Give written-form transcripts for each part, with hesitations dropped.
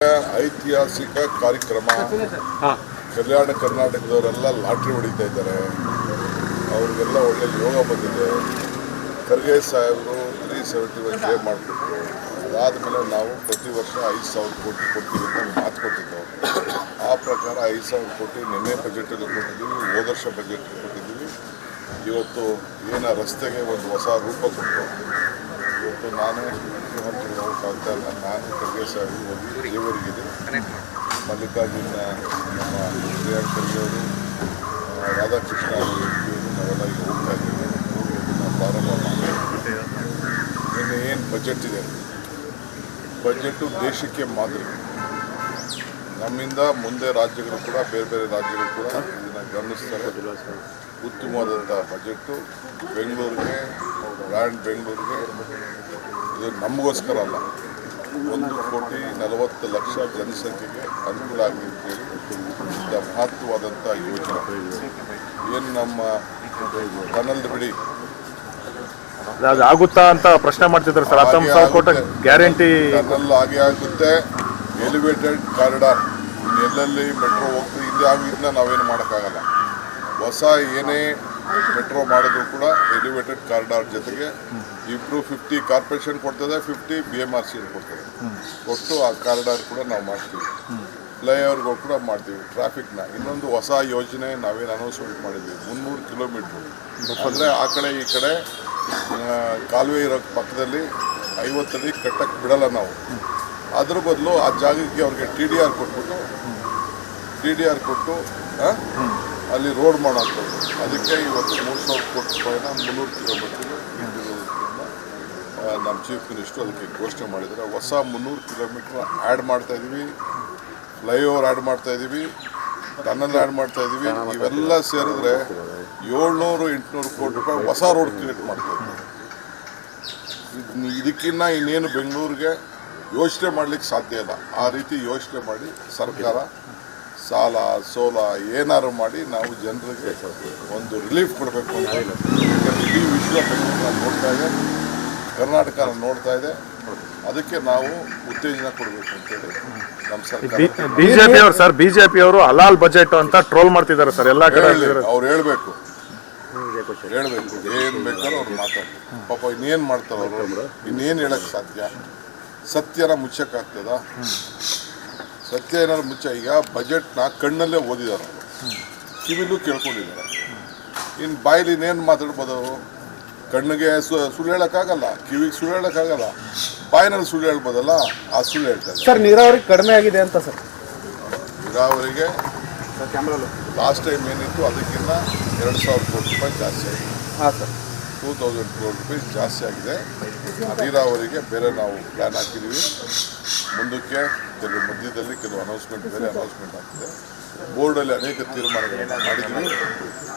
ಐತಿಹಾಸಿಕ ಕಾರ್ಯಕ್ರಮ. ಕಲ್ಯಾಣ ಕರ್ನಾಟಕದವರೆಲ್ಲ ಲಾಟ್ರಿ ಹೊಡಿತಾ ಇದ್ದಾರೆ. ಅವ್ರಿಗೆಲ್ಲ ಒಳ್ಳೆ ಯೋಗ ಬಂದಿದೆ. ಖರ್ಗೆ ಸಾಹೇಬರು 371 ಜೆ ಮಾಡಿಕೊಟ್ರು. ಅದಾದಮೇಲೆ ನಾವು ಪ್ರತಿ ವರ್ಷ 5,000 ಕೋಟಿ ಕೊಡ್ತೀವಿ ಅಂತ ಮಾತು ಕೊಟ್ಟಿದ್ದೆವು. ಆ ಪ್ರಕಾರ 5,000 ಕೋಟಿ ನಿನ್ನೆ ಬಜೆಟಲ್ಲಿ ಕೊಟ್ಟಿದ್ದೀವಿ, ಹೋದ ವರ್ಷ ಬಜೆಟ್ ಕೊಟ್ಟಿದ್ದೀವಿ. ಇವತ್ತು ರಸ್ತೆಗೆ ಒಂದು ಹೊಸ ರೂಪ ಕೊಟ್ಟು ಇವತ್ತು ನಾನೇ ಮುಖ್ಯಮಂತ್ರಿಗಳು ಹೋಗೋಕ್ಕಾಗ್ತಾ ಇಲ್ಲ. ನಾನು ಖರ್ಗೆ ಸಾಹೇಬರು ಹೋಗಿ ದೇವರಿಗಿದೆ. ಮಲ್ಲಿಕಾರ್ಜುನ ನಮ್ಮ ಪ್ರಿಯಾಂಕ್ ಖರ್ಗೆ ಅವರು, ರಾಧಾಕೃಷ್ಣ ಅವರು, ನಾವೆಲ್ಲ ಈಗ ಹೋಗ್ತಾ ಇದ್ದೀವಿ. ನಾವು ಪ್ರಾರಂಭ ಮಾಡಿ ಇನ್ನು ಏನು ಬಜೆಟ್ ಇದೆ, ಬಜೆಟು ದೇಶಕ್ಕೆ ಮಾದರಿ. ನಮ್ಮಿಂದ ಮುಂದೆ ರಾಜ್ಯಗಳು ಕೂಡ ಬೇರೆ ಬೇರೆ ರಾಜ್ಯಗಳು ಕೂಡ ಇದನ್ನು ಗಮನಿಸ್ತಾರೆ. ಉತ್ತಮವಾದಂಥ ಬಜೆಟ್ಟು ಬೆಂಗಳೂರಿಗೆ, ಬ್ರ್ಯಾಂಡ್ ಬೆಂಗಳೂರಿಗೆ. ಇದು ನಮಗೋಸ್ಕರ ಅಲ್ಲ, 1,40,00,000 ಜನಸಂಖ್ಯೆಗೆ ಅನುಕೂಲ ಆಗಲಿ ಅಂತೇಳಿ ಇಂಥ ಮಹತ್ವವಾದಂಥ ಯೋಜನೆ. ಏನು ನಮ್ಮ ಟನಲ್ ಬಿಡಿ ಆಗುತ್ತಾ ಅಂತ ಪ್ರಶ್ನೆ ಮಾಡ್ತಿದ್ದಾರೆ ಸರ್. 19,000 ಕೋಟಿ ಗ್ಯಾರಂಟಿ ಟನಲ್ ಆಗೇ ಆಗುತ್ತೆ. ಎಲಿವೇಟೆಡ್ ಕಾರಿಡಾರ್ ಎಲ್ಲೆಲ್ಲಿ ಮೆಟ್ರೋ ಹೋಗ್ತೀವಿ ಇದನ್ನ ನಾವೇನು ಮಾಡೋಕ್ಕಾಗಲ್ಲ. ಹೊಸ ಏನೇ ಮೆಟ್ರೋ ಮಾಡಿದ್ರು ಕೂಡ ಎಲಿವೇಟೆಡ್ ಕಾರಿಡಾರ್ ಜೊತೆಗೆ ಇಬ್ಬರು 50 ಕಾರ್ಪೊರೇಷನ್ ಕೊಡ್ತದೆ, 50 BMRC ಕೊಡ್ತದೆ. ಕೊಟ್ಟು ಆ ಕಾರಿಡಾರ್ ಕೂಡ ನಾವು ಮಾಡ್ತೀವಿ. ಫ್ಲೈಓವರ್ಗಳು ಕೂಡ ಮಾಡ್ತೀವಿ. ಟ್ರಾಫಿಕ್ನ ಇನ್ನೊಂದು ಹೊಸ ಯೋಜನೆ ನಾವೇನು ಅನೌನ್ಸ್ಮೆಂಟ್ ಮಾಡಿದ್ವಿ, 300 ಕಿಲೋಮೀಟ್ರು. ಅಂದರೆ ಆ ಕಡೆ ಈ ಕಡೆ ಕಾಲುವೆ ಇರೋ ಪಕ್ಕದಲ್ಲಿ 50 ಅಡಿ ಕಟ್ಟಕ್ಕೆ ಬಿಡಲ್ಲ ನಾವು. ಅದ್ರ ಬದಲು ಆ ಜಾಗಕ್ಕೆ ಅವ್ರಿಗೆ TDR ಕೊಟ್ಟು ಅಲ್ಲಿ ರೋಡ್ ಮಾಡೋಂಥದ್ದು. ಅದಕ್ಕೆ ಇವತ್ತು 3,000 ಕೋಟಿ ರೂಪಾಯಿನ 300 ಕಿಲೋಮೀಟ್ರಿಗೆ ನಮ್ಮ ಚೀಫ್ ಮಿನಿಸ್ಟ್ರು ಅದಕ್ಕೆ ಘೋಷಣೆ ಮಾಡಿದ್ದಾರೆ. ಹೊಸ 300 ಕಿಲೋಮೀಟ್ರ್ ಆ್ಯಡ್ ಮಾಡ್ತಾಯಿದ್ದೀವಿ, ಫ್ಲೈಓವರ್ ಆ್ಯಡ್ ಮಾಡ್ತಾಯಿದ್ದೀವಿ, ಟನಲ್ ಆ್ಯಡ್ ಮಾಡ್ತಾಯಿದ್ದೀವಿ. ಇವೆಲ್ಲ ಸೇರಿದ್ರೆ 700-800 ಕೋಟಿ ರೂಪಾಯಿ ಹೊಸ ರೋಡ್ ಕ್ರಿಯೇಟ್ ಮಾಡ್ತಾಯಿದ್ದೀವಿ. ಇದಕ್ಕಿನ್ನ ಇನ್ನೇನು ಬೆಂಗಳೂರಿಗೆ ಯೋಚನೆ ಮಾಡಲಿಕ್ಕೆ ಸಾಧ್ಯ ಇಲ್ಲ. ಆ ರೀತಿ ಯೋಚನೆ ಮಾಡಿ ಸರ್ಕಾರ ಸಾಲ ಸೋಲ ಏನಾರು ಮಾಡಿ ನಾವು ಜನರಿಗೆ ಒಂದು ರಿಲೀಫ್ ಕೊಡಬೇಕು ಅಂತ. ಯಾಕಂದರೆ ಇಡೀ ವಿಶ್ವ ಬೆಂಗಳೂರನ್ನ ನೋಡ್ತಾ ಇದೆ, ಕರ್ನಾಟಕನ ನೋಡ್ತಾ ಇದೆ. ಅದಕ್ಕೆ ನಾವು ಉತ್ತೇಜನ ಕೊಡಬೇಕು ಅಂತೇಳಿ ನಮ್ಮ ಸರ್ಕಾರ. ಬಿಜೆಪಿ ಅವರು ಹಲಾಲ್ ಬಜೆಟ್ ಅಂತ ಟ್ರೋಲ್ ಮಾಡ್ತಿದ್ದಾರೆ ಸರ್. ಎಲ್ಲ ಕಡೆ ಅವ್ರು ಹೇಳ್ಬೇಕು ಏನು ಬೇಕಾದ್ರೂ ಅವ್ರು ಮಾತಾಡ್ತಾರೆ. ಪಾಪ ಇನ್ನೇನು ಮಾಡ್ತಾರೆ ಅವರು, ಇನ್ನೇನು ಹೇಳಕ್ಕೆ ಸಾಧ್ಯ? ಸತ್ಯನ ಮುಚ್ಚಕ್ಕಾಗ್ತದ? ಸತ್ಯ ಏನಾದ್ರು ಈಗ ಬಜೆಟ್ನ ಕಣ್ಣಲ್ಲೇ ಓದಿದ್ದಾರೆ ಅವರು, ಕಿವಿಲೂ ಕೇಳ್ಕೊಂಡಿದ್ದಾರೆ. ಇನ್ನು ಬಾಯಲ್ಲಿ ಇನ್ನೇನು ಮಾತಾಡ್ಬೋದು ಅವರು? ಕಣ್ಣಿಗೆ ಸುಳ್ಳು ಹೇಳೋಕ್ಕಾಗಲ್ಲ, ಕಿವಿಗೆ ಸುಳ್ಳು ಹೇಳೋಕ್ಕಾಗಲ್ಲ, ಬಾಯಿನಲ್ಲಿ ಸುಳ್ಳು ಹೇಳ್ಬೋದಲ್ಲ, ಆ ಸುಳ್ಳು ಹೇಳ್ತಾರೆ ಸರ್. ನೀರಾವರಿ ಕಡಿಮೆ ಆಗಿದೆ ಅಂತ ಸರ್. ನೀರಾವರಿಗೆ ಲಾಸ್ಟ್ ಟೈಮ್ ಏನಿತ್ತು ಅದಕ್ಕಿಂತ 2,000 ಕೋಟಿ ರೂಪಾಯಿ ಜಾಸ್ತಿ ಆಗಿದೆ. ಹಾಂ ಸರ್, 2,000 ಕೋಟಿ ರೂಪಾಯಿ ಜಾಸ್ತಿ ಆಗಿದೆ. ನೀರಾವರಿಗೆ ಬೇರೆ ನಾವು ಪ್ಲ್ಯಾನ್ ಹಾಕಿದ್ದೀವಿ. ಮುಂದಕ್ಕೆ ಕೆಲವು ಮಧ್ಯದಲ್ಲಿ ಕೆಲವು ಅನೌನ್ಸ್ಮೆಂಟ್ ಆಗ್ತಿದೆ. ಬೋರ್ಡಲ್ಲಿ ಅನೇಕ ತೀರ್ಮಾನಗಳನ್ನು ಮಾಡಿದ್ದೀವಿ.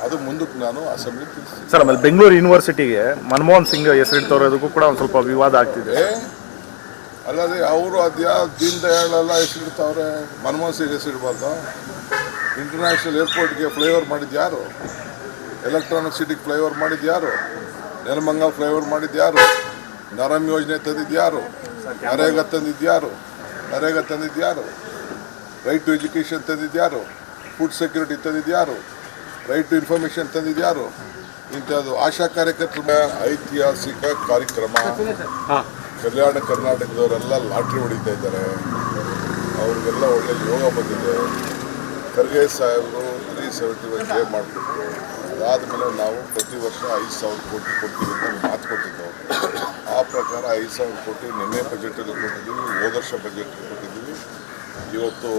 ಅದು ಮುಂದಕ್ಕೆ ನಾನು ಅಸೆಂಬ್ಲಿ ತಿಳಿಸ್ತೀನಿ ಸರ್. ಆಮೇಲೆ ಬೆಂಗಳೂರು ಯೂನಿವರ್ಸಿಟಿಗೆ ಮನಮೋಹನ್ ಸಿಂಗ್ ಹೆಸರಿಡ್ತವ್ರದಕ್ಕೂ ಕೂಡ ಒಂದು ಸ್ವಲ್ಪ ವಿವಾದ ಆಗ್ತಿದೆ. ಅಲ್ಲದೆ ಅವರು ಅದ್ಯಾವ ದೀನ್ ದಯಾಳ್ ಎಲ್ಲ ಹೆಸರಿಡ್ತಾವ್ರೆ, ಮನಮೋಹನ್ ಸಿಂಗ್ ಹೆಸರಿಡಬಾರ್ದು. ಇಂಟರ್ನ್ಯಾಷನಲ್ ಏರ್ಪೋರ್ಟ್ಗೆ ಫ್ಲೈಓವರ್ ಮಾಡಿದ್ದು ಯಾರು? ಎಲೆಕ್ಟ್ರಾನಿಕ್ ಸಿಟಿಗೆ ಫ್ಲೈಓವರ್ ಮಾಡಿದ್ದು ಯಾರು? ನೆಲಮಂಗಲ ಫ್ಲೈಓವರ್ ಮಾಡಿದ್ದು ಯಾರು? ನರಮ್ ಯೋಜನೆ ತಂದಿದ್ದು ಯಾರು? ನರೇಗಾ ತಂದಿದ್ದು ಯಾರು? ರೈಟ್ ಟು ಎಜುಕೇಷನ್ ತಂದಿದ್ದು ಯಾರು? ಫುಡ್ ಸೆಕ್ಯೂರಿಟಿ ತಂದಿದ್ದು ಯಾರು? ರೈಟ್ ಟು ಇನ್ಫಾರ್ಮೇಷನ್ ತಂದಿದ್ದು ಯಾರು? ಇಂಥದ್ದು ಆಶಾ ಕಾರ್ಯಕರ್ತರ ಐತಿಹಾಸಿಕ ಕಾರ್ಯಕ್ರಮ. ಕಲ್ಯಾಣ ಕರ್ನಾಟಕದವರೆಲ್ಲ ಲಾಟ್ರಿ ಹೊಡಿತಾ ಇದ್ದಾರೆ. ಅವ್ರಿಗೆಲ್ಲ ಒಳ್ಳೆ ಯೋಗ ಬಂದಿದೆ. ಖರ್ಗೆ ಸಾಹೇಬರು 371 ಜೆ ಮಾಡಿಕೊಟ್ರು. ಅದಾದಮೇಲೆ ನಾವು ಪ್ರತಿ ವರ್ಷ 5,000 ಕೋಟಿ ಕೊಡ್ತೀವಿ ಅಂತ ಮಾತು ಕೊಟ್ಟಿದ್ದೆವು. ಆ ಪ್ರಕಾರ 5,000 ಕೋಟಿ ನಿನ್ನೆ ಬಜೆಟಲ್ಲಿ ಕೊಟ್ಟಿದ್ದೀವಿ, ಹೋದ ವರ್ಷ ಬಜೆಟ್ ಕೊಟ್ಟಿದ್ದೀವಿ. ಇವತ್ತು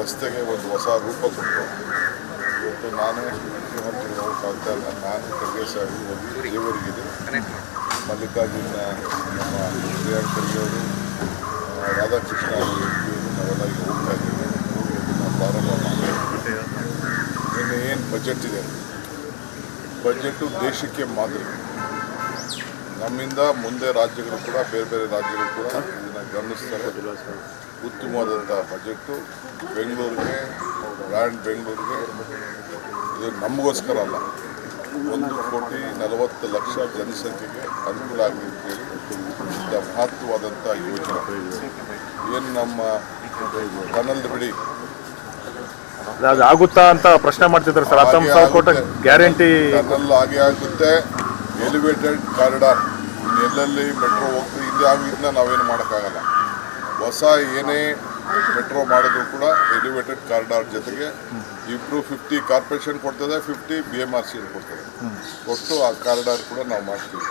ರಸ್ತೆಗೆ ಒಂದು ಹೊಸ ರೂಪ ಕೊಟ್ಟು ಇವತ್ತು ನಾನೇ ಮುಖ್ಯಮಂತ್ರಿಗಳು ಹೋಗೋಕ್ಕಾಗ್ತಾ ಇಲ್ಲ. ನಾನು ಖರ್ಗೆ ಸಾಹೇಬರು ಹೋಗಿ ದೇವರಿಗಿದೆ. ಮಲ್ಲಿಕಾರ್ಜುನ ನಮ್ಮ ಪ್ರಿಯಾಂಕ್ ಖರ್ಗೆ ಅವರು, ರಾಧಾಕೃಷ್ಣ ಅವರು, ನಾವೆಲ್ಲ ಈಗ ಹೋಗ್ತಾ ಇದ್ದೀವಿ. ನಾವು ಪ್ರಾರಂಭ ಮಾಡಿ ಇನ್ನು ಏನು ಬಜೆಟ್ ಇದೆ, ಬಜೆಟ್ಟು ದೇಶಕ್ಕೆ ಮಾದರಿ. ನಮ್ಮಿಂದ ಮುಂದೆ ರಾಜ್ಯಗಳು ಕೂಡ ಬೇರೆ ಬೇರೆ ರಾಜ್ಯಗಳು ಕೂಡ ಇದನ್ನು ಗಮನಿಸ್ತಾರೆ. ಉತ್ತಮವಾದಂಥ ಬಜೆಟ್ಟು ಬೆಂಗಳೂರಿಗೆ, ಬ್ರ್ಯಾಂಡ್ ಬೆಂಗಳೂರಿಗೆ. ಇದು ನಮಗೋಸ್ಕರ ಅಲ್ಲ, 1,40,00,000 ಜನಸಂಖ್ಯೆಗೆ ಅನುಕೂಲ ಆಗಲಿ ಅಂತೇಳಿ ಇಂಥ ಮಹತ್ವವಾದಂಥ ಯೋಜನೆ ಏನು ನಮ್ಮ ಕನಲ್ದು ಬಿಡಿ ಅದು ಆಗುತ್ತಾ ಅಂತ ಪ್ರಶ್ನೆ ಮಾಡ್ತಿದ್ದಾರೆ ಸರ್. 19,000 ಕೋಟಿ ಗ್ಯಾರಂಟಿ ಟನಲ್ ಆಗೇ ಆಗುತ್ತೆ. ಎಲಿವೇಟೆಡ್ ಕಾರಿಡಾರ್ ಎಲ್ಲೆಲ್ಲಿ ಮೆಟ್ರೋ ಹೋಗ್ತದೆ ಇದನ್ನ ನಾವೇನು ಮಾಡೋಕ್ಕಾಗಲ್ಲ. ಹೊಸ ಏನೇ ಮೆಟ್ರೋ ಮಾಡಿದ್ರು ಕೂಡ ಎಲಿವೇಟೆಡ್ ಕಾರಿಡಾರ್ ಜೊತೆಗೆ ಇಬ್ಬರು 50 ಕಾರ್ಪೊರೇಷನ್ ಕೊಡ್ತದೆ, 50 BMRC ಕೊಡ್ತದೆ. ಕೊಟ್ಟು ಆ ಕಾರಿಡಾರ್ ಕೂಡ ನಾವು ಮಾಡ್ತೀವಿ.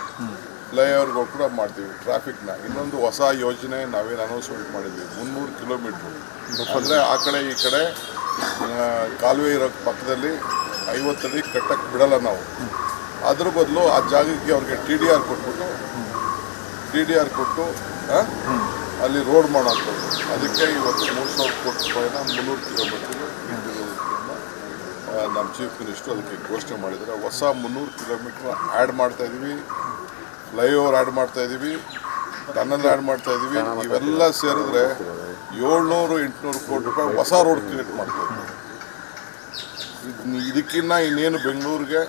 ಫ್ಲೈಓವರ್ಗಳು ಕೂಡ ಮಾಡ್ತೀವಿ. ಟ್ರಾಫಿಕ್ನ ಇನ್ನೊಂದು ಹೊಸ ಯೋಜನೆ ನಾವೇನು ಅನೌನ್ಸ್ಮೆಂಟ್ ಮಾಡಿದ್ವಿ, 300 ಕಿಲೋಮೀಟ್ರು ಅಂದರೆ ಆ ಕಡೆ ಈ ಕಡೆ ಕಾಲುವೆ ಇರೋ ಪಕ್ಕದಲ್ಲಿ 50 ಅಡಿ ಕಟ್ಟಕ್ಕೆ ಬಿಡಲ್ಲ ನಾವು. ಅದ್ರ ಬದಲು ಆ ಜಾಗಕ್ಕೆ ಅವ್ರಿಗೆ TDR ಕೊಟ್ಟು ಅಲ್ಲಿ ರೋಡ್ ಮಾಡೋಂಥದ್ದು. ಅದಕ್ಕೆ ಇವತ್ತು 3,000 ಕೋಟಿ ರೂಪಾಯಿನ 300 ಕಿಲೋಮೀಟ್ರಿಗೆ ನಮ್ಮ ಚೀಫ್ ಮಿನಿಸ್ಟರ್ ಅದಕ್ಕೆ ಘೋಷಣೆ ಮಾಡಿದ್ದಾರೆ. ಹೊಸ 300 ಕಿಲೋಮೀಟ್ರ್ ಆ್ಯಡ್ ಮಾಡ್ತಾಯಿದ್ದೀವಿ, ಫ್ಲೈಓವರ್ ಆ್ಯಡ್ ಮಾಡ್ತಾಯಿದ್ದೀವಿ, ಟನಲ್ ಆ್ಯಡ್ ಮಾಡ್ತಾಯಿದ್ದೀವಿ. ಇವೆಲ್ಲ ಸೇರಿದ್ರೆ 700-800 ಕೋಟಿ ರೂಪಾಯಿ ಹೊಸ ರೋಡ್ ಕ್ರಿಯೇಟ್ ಮಾಡ್ತಾಯಿದ್ದೀವಿ. ಇದಕ್ಕಿನ್ನ ಇನ್ನೇನು ಬೆಂಗಳೂರಿಗೆ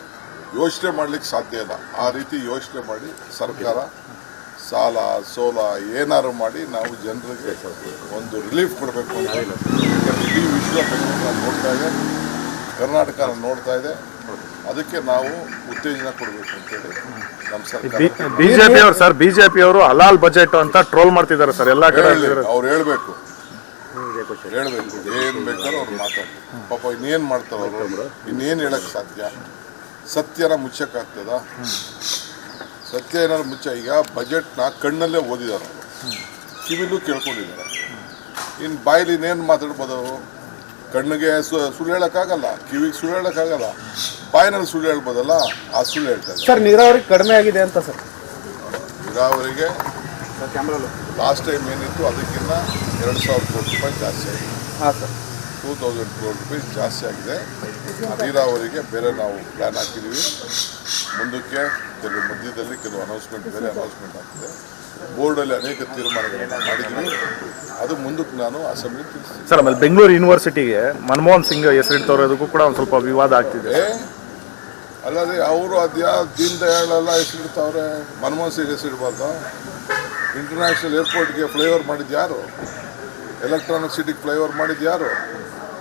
ಯೋಚನೆ ಮಾಡಲಿಕ್ಕೆ ಸಾಧ್ಯ ಇಲ್ಲ. ಆ ರೀತಿ ಯೋಚನೆ ಮಾಡಿ ಸರ್ಕಾರ ಸಾಲ ಸೋಲ ಏನಾದ್ರು ಮಾಡಿ ನಾವು ಜನರಿಗೆ ಒಂದು ರಿಲೀಫ್ ಕೊಡಬೇಕು ಅಂತ. ಇಡೀ ವಿಶ್ವ ಬೆಂಗಳೂರನ್ನ ನೋಡ್ತಾ ಇದೆ, ಕರ್ನಾಟಕ ನೋಡ್ತಾ ಇದೆ. ಅದಕ್ಕೆ ನಾವು ಉತ್ತೇಜನ ಕೊಡಬೇಕು ಅಂತೇಳಿ ನಮ್ಮ ಸರ್ಕಾರ. ಬಿಜೆಪಿ ಅವರು ಹಲಾಲ್ ಬಜೆಟ್ ಅಂತ ಟ್ರೋಲ್ ಮಾಡ್ತಿದ್ದಾರೆ ಸರ್ ಎಲ್ಲ ಕಡೆ. ಅವ್ರು ಹೇಳ್ಬೇಕು ಏನು ಬೇಕಾದ್ರೂ ಅವ್ರು ಮಾತಾಡ್ತಾರೆ. ಪಾಪ ಇನ್ನೇನು ಮಾಡ್ತಾರೆ ಅವರು, ಇನ್ನೇನು ಹೇಳಕ್ಕೆ ಸಾಧ್ಯ? ಸತ್ಯನ ಮುಚ್ಚಕ್ಕಾಗ್ತದ? ಸತ್ಯ ಏನಾದ್ರು ಮುಚ್ಚ. ಈಗ ಬಜೆಟ್ನ ಕಣ್ಣಲ್ಲೇ ಓದಿದ್ದಾರೆ ಅವರು, ಕಿವಿಲೂ ಕೇಳ್ಕೊಂಡಿದ್ದಾರೆ. ಇನ್ನು ಬಾಯಲ್ಲಿ ಇನ್ನೇನು ಮಾತಾಡ್ಬೋದು ಅವರು? ಕಣ್ಣಿಗೆ ಸುಳ್ಳು ಹೇಳೋಕ್ಕಾಗಲ್ಲ, ಕಿವಿಗೆ ಸುಳ್ಳು ಹೇಳೋಕ್ಕಾಗಲ್ಲ, ಬಾಯಿನಲ್ಲಿ ಸುಳ್ಳು ಹೇಳ್ಬೋದಲ್ಲ, ಆ ಸುಳ್ಳು ಹೇಳ್ತಾರೆ. ಸರ್ ನೀರಾವರಿ ಕಡಿಮೆ ಆಗಿದೆ ಅಂತ ಸರ್. ನೀರಾವರಿಗೆ ಲಾಸ್ಟ್ ಟೈಮ್ ಏನಿತ್ತು ಅದಕ್ಕಿಂತ 2,000 ಕೋಟಿ ರೂಪಾಯಿ ಜಾಸ್ತಿ ಆಗಿದೆ. ಹಾಂ ಸರ್, 2,000 ಕೋಟಿ ರೂಪಾಯಿ ಜಾಸ್ತಿ ಆಗಿದೆ. ನೀರಾವರಿಗೆ ಬೇರೆ ನಾವು ಪ್ಲ್ಯಾನ್ ಹಾಕಿದ್ದೀವಿ. ಮುಂದಕ್ಕೆ ಮಧ್ಯದಲ್ಲಿ ಕೆಲವು ಅನೌನ್ಸ್ಮೆಂಟ್ ಆಗ್ತಿದೆ. ಬೋರ್ಡಲ್ಲಿ ಅನೇಕ ತೀರ್ಮಾನಗಳನ್ನು ಮಾಡಿದ್ದೀವಿ. ಅದು ಮುಂದಕ್ಕೆ ನಾನು ಅಸೆಂಬ್ಲಿ ತಿಳಿಸ್ತೀನಿ ಸರ್. ಆಮೇಲೆ ಬೆಂಗಳೂರು ಯೂನಿವರ್ಸಿಟಿಗೆ ಮನಮೋಹನ್ ಸಿಂಗ್ ಹೆಸರಿಡ್ತವ್ರದಕ್ಕೂ ಕೂಡ ಒಂದು ಸ್ವಲ್ಪ ವಿವಾದ ಆಗ್ತಿದೆ. ಅಲ್ಲದೆ ಅವರು ದೀನ್ ದಯಾಳ್ ಎಲ್ಲ ಹೆಸರಿಡ್ತಾವ್ರೆ, ಮನಮೋಹನ್ ಸಿಂಗ್ ಹೆಸರಿಡ್ಬಾರ್ದು. ಇಂಟರ್ನ್ಯಾಷನಲ್ ಏರ್ಪೋರ್ಟ್ಗೆ ಫ್ಲೈಓವರ್ ಮಾಡಿದ್ದು ಯಾರು? ಎಲೆಕ್ಟ್ರಾನಿಕ್ ಸಿಟಿಗೆ ಫ್ಲೈಓವರ್ ಮಾಡಿದ್ದು ಯಾರು?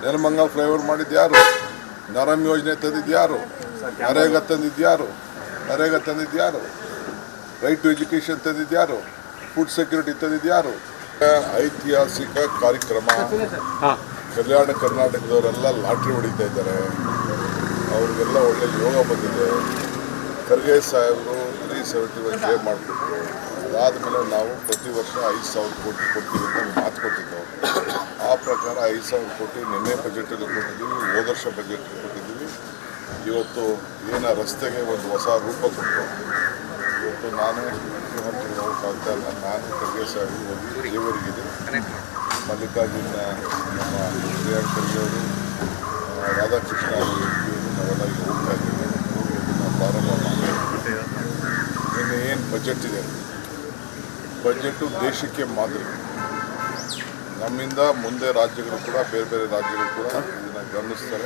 ನೆಲಮಂಗಲ ಫ್ಲೈಓವರ್ ಮಾಡಿದ್ದು ಯಾರು? ನರಮ್ ಯೋಜನೆ ತಂದಿದ್ದು ಯಾರು? ನರೇಗಾ ತಂದಿದ್ದು ಯಾರು? ರೈಟ್ ಟು ಎಜುಕೇಷನ್ ತಂದಿದ್ದು ಯಾರು? ಫುಡ್ ಸೆಕ್ಯೂರಿಟಿ ತಂದಿದ್ದು ಯಾರು? ಐತಿಹಾಸಿಕ ಕಾರ್ಯಕ್ರಮ. ಕಲ್ಯಾಣ ಕರ್ನಾಟಕದವರೆಲ್ಲ ಲಾಟ್ರಿ ಹೊಡಿತಾ ಇದ್ದಾರೆ. ಅವ್ರಿಗೆಲ್ಲ ಒಳ್ಳೆ ಯೋಗ ಬಂದಿದೆ. ಖರ್ಗೆ ಸಾಹೇಬರು 371 ಮಾಡಿಕೊಟ್ರು. ಅದಾದಮೇಲೆ ನಾವು ಪ್ರತಿ ವರ್ಷ 5,000 ಕೋಟಿ ಕೊಡ್ತೀವಿ ಅಂತ ಮಾತು ಕೊಟ್ಟಿದ್ದೆವು. ಆ ಪ್ರಕಾರ 5,000 ಕೋಟಿ ನಿನ್ನೆ ಬಜೆಟಲ್ಲಿ ಕೊಟ್ಟಿದ್ದೀವಿ, ಹೋದ ವರ್ಷ ಬಜೆಟಲ್ಲಿ ಕೊಟ್ಟಿದ್ದೀವಿ. ಇವತ್ತು ಏನ ರಸ್ತೆಗೆ ಒಂದು ಹೊಸ ರೂಪ ಕೊಟ್ಟು ಇವತ್ತು ನಾನೇ ಮುಖ್ಯಮಂತ್ರಿ ಹೋಗೋಕ್ಕಾಗ್ತಾ ಇಲ್ಲ. ನಾನು ಖರ್ಗೆ ಸಾಹೇಬರು ಹೋಗಿ ದೇವರಿಗಿದೆ, ಮಲ್ಲಿಕಾರ್ಜುನ ನಮ್ಮ ಪ್ರಿಯಾಂಕ್ ಖರ್ಗೆ ಅವರು, ರಾಧಾಕೃಷ್ಣ ಅವರು, ನಾವೆಲ್ಲ ಈಗ ಹೋಗ್ತಾ ಇದ್ದೀವಿ. ನಾವು ಪ್ರಾರಂಭ ಮಾಡಿ ಇನ್ನು ಏನು ಬಜೆಟ್ ಇದೆ, ಬಜೆಟು ದೇಶಕ್ಕೆ ಮಾದರಿ. ನಮ್ಮಿಂದ ಮುಂದೆ ರಾಜ್ಯಗಳು ಕೂಡ, ಬೇರೆ ಬೇರೆ ರಾಜ್ಯಗಳು ಕೂಡ ಇದನ್ನು ಗಮನಿಸ್ತಾರೆ.